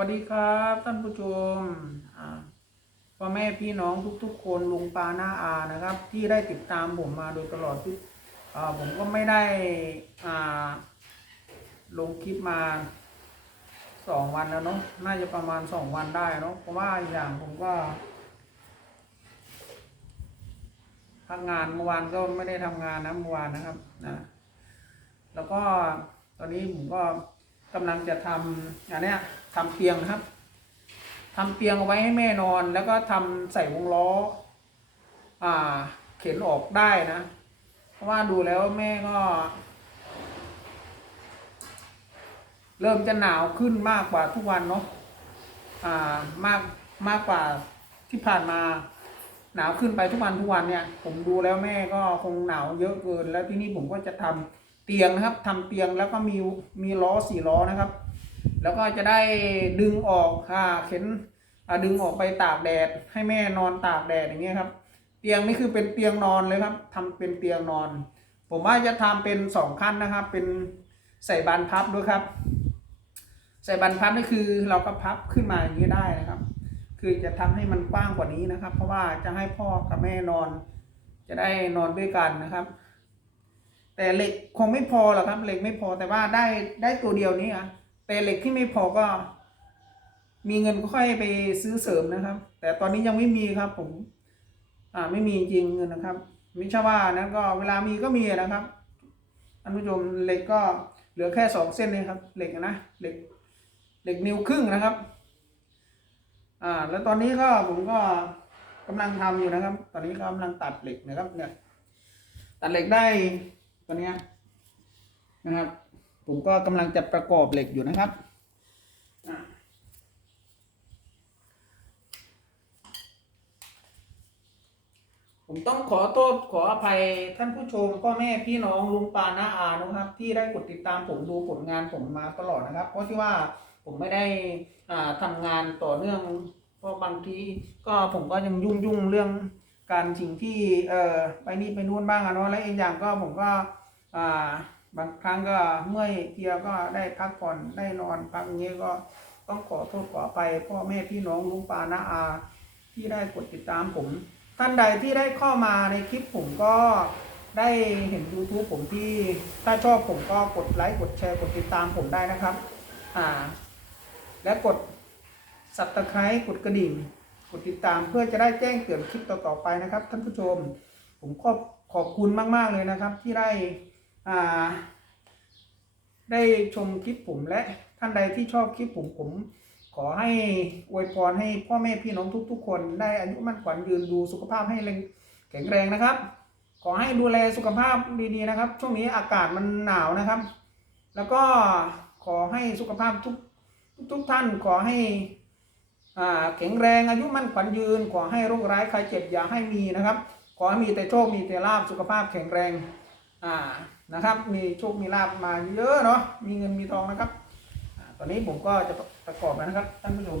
วัสดีครับท่านผู้ชมพ่อแม่พี่น้องทุกๆ คนลุงปาหน้าอานะครับ ที่ได้ติดตามผมมาโดยตลอดที่ผมก็ไม่ได้ลงคลิปมาสองวันแล้วเนาะน่าจะประมาณสองวันได้เนาะเพราะว่าอย่างผมก็พักงานเมื่อวานก็ไม่ได้ทำงานนะเมื่อวานนะครับนะแล้วก็ตอนนี้ผมก็กำลังจะทำอันเนี้ย ทำเตียงนะครับทำเตียงเอาไว้ให้แม่นอน แล้วก็ทำใส่วงล้อ อ่า เข็นออกได้นะ เพราะว่าดูแล้วแม่ก็ เริ่มจะหนาวขึ้นมากกว่าทุกวันเนาะอ่ามากมากกว่าที่ผ่านมาหนาวขึ้นไปทุกวันทุกวันเนี่ย ผมดูแล้วแม่ก็คงหนาวเยอะเกิน แล้วที่นี่ผมก็จะทำเตียงนะครับทำเตียงแล้วก็มีมีล้อสี่ล้อนะครับ แล้วก็จะได้ดึงออกอ่าเข็นดึงออกไปตากแดด ให้แม่นอนตากแดดอย่างเงี้ยครับ เตียงนี่คือเป็นเตียงนอนเลยครับทำเป็นเตียงนอน ผมว่าจะทำเป็นสองขั้นนะครับ เป็นใส่บานพับด้วยครับ ใส่บานพับนี่คือเราก็พับขึ้นมาอย่างนี้ได้นะครับ คือจะทำให้มันกว้างกว่านี้นะครับ เพราะว่าจะให้พ่อกับแม่นอน จะได้นอนด้วยกันนะครับ แต่เหล็กคงไม่พอหรอกครับเหล็กไม่พอแต่ว่าได้ได้ตัวเดียวนี้อะ แต่เหล็กที่ไม่พอก็ มีเงินก็ค่อยไปซื้อเสริมนะครับ แต่ตอนนี้ยังไม่มีครับ ผม อ่าไม่มีจริงเงินนะครับไม่ใช่ว่านั้นก็เวลามีก็มีนะครับท่านผู้ชมเหล็กก็เหลือแค่สองเส้นเองครับ เหล็กนะเหล็กเหล็กนิ้วครึ่งนะครับ อ่า แล้วตอนนี้ก็ผมก็กำลังทำอยู่นะครับ ตอนนี้ก็กำลังตัดเหล็กนะครับ เนี่ย ตัดเหล็กได้ตัวเนี้นะครับ ผมก็กำลังจะประกอบเหล็กอยู่นะครับผมต้องขอโทษขออภัยท่านผู้ชมพ่อแม่พี่น้องลุงปาน้าอานะครับ ที่ได้กดติดตามผมดูผลงานผมมาตลอดนะครับ เพราะที่ว่าผมไม่ได้อ่าทำงานต่อเนื่องเพราะบางทีก็ผมก็ยังยุ่งยุ่งๆเรื่องการสิ่งที่เอ่อไปนี่ไปนู่นบ้างอะเนาะและอีกอย่างก็ผมก็อ่า บางครั้งก็เมื่อยเพียก็ได้พักผ่อนได้นอนพักอย่างเงี้ยก็ต้องขอโทษขอไปพ่อแม่พี่น้องลุงปานาอา ที่ได้กดติดตามผม ท่านใดที่ได้เข้ามาในคลิปผมก็ได้เห็น YouTube ผมที่ถ้าชอบผมก็กดไลค์กดแชร์กดติดตามผมได้นะครับ อ่า และกดสับตะไคร้กดกระดิ่ง กดติดตามเพื่อจะได้แจ้งเตือนคลิปต่อๆไปนะครับ ท่านผู้ชม ผมขอบขอบคุณมาก ๆ เลยนะครับ ที่ได้ ได้ชมคลิปผมและท่านใดที่ชอบคลิปผมผมขอให้อวยพรให้พ่อแม่พี่น้องทุก ๆ คน ได้อายุมั่นขวัญยืนดูสุขภาพให้แข็งแรงนะครับ ขอให้ดูแลสุขภาพดีๆนะครับ ช่วงนี้อากาศมันหนาวนะครับ แล้วก็ขอให้สุขภาพทุกทุกท่านขอให้แข็งแรงอายุมั่นขวัญยืน ขอให้โรคร้ายใครเจ็บอย่าให้มีนะครับ ขอให้มีแต่โชค มีแต่ลาบสุขภาพแข็งแรงอ่า นะครับ มีโชค มีลาบมาเยอะเนาะ มีเงินมีทองนะครับ ตอนนี้ผมก็จะประกอบแล้วนะครับท่านผู้ชม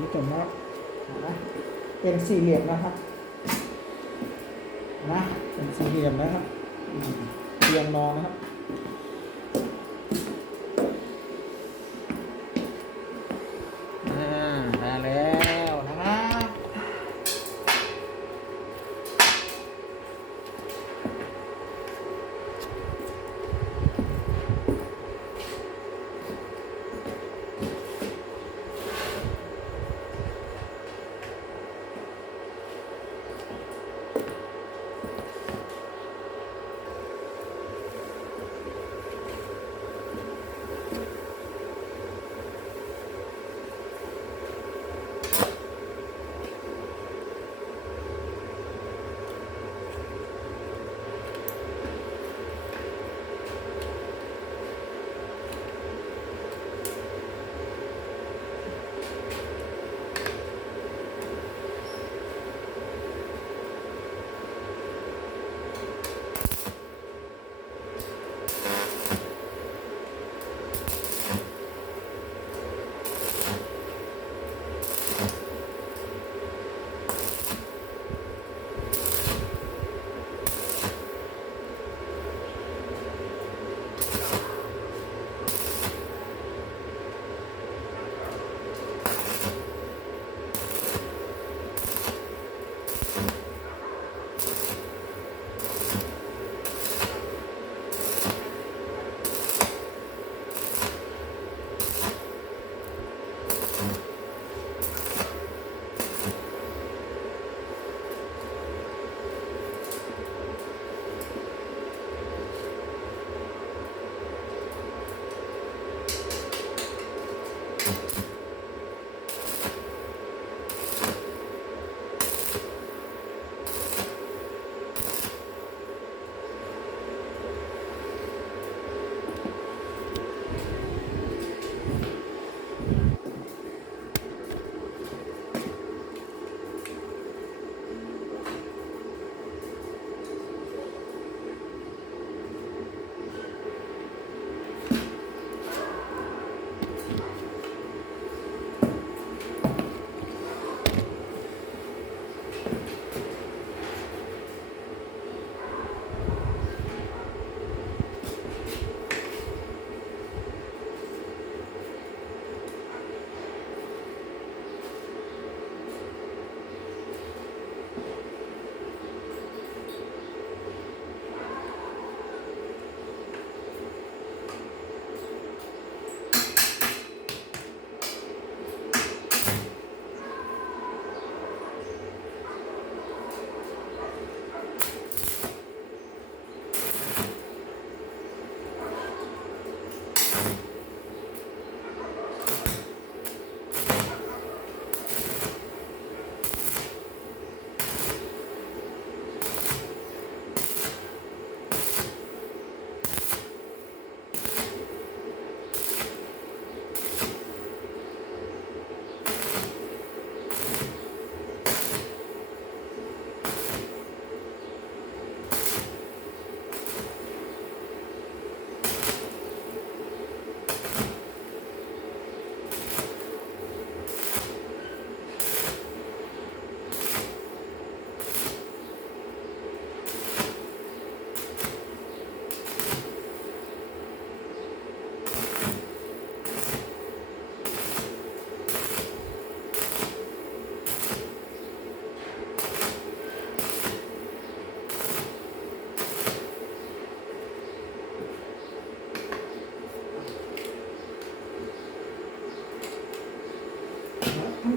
นี้เห็นนะเป็นสี่เหลี่ยมนะครับนะเป็นสี่เหลี่ยมนะครับเรียงนอนนะครับ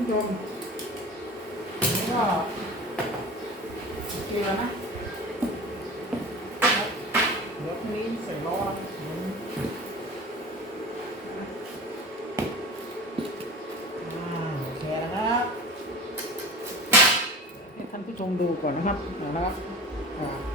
ท่านผู้ชมก็เคแล้วนะเดี๋ยวพรุ่งนี้ใส่ล้อนโอเคนะครับให้ท่านผู้ชมดูก่อนนะครับนะครับ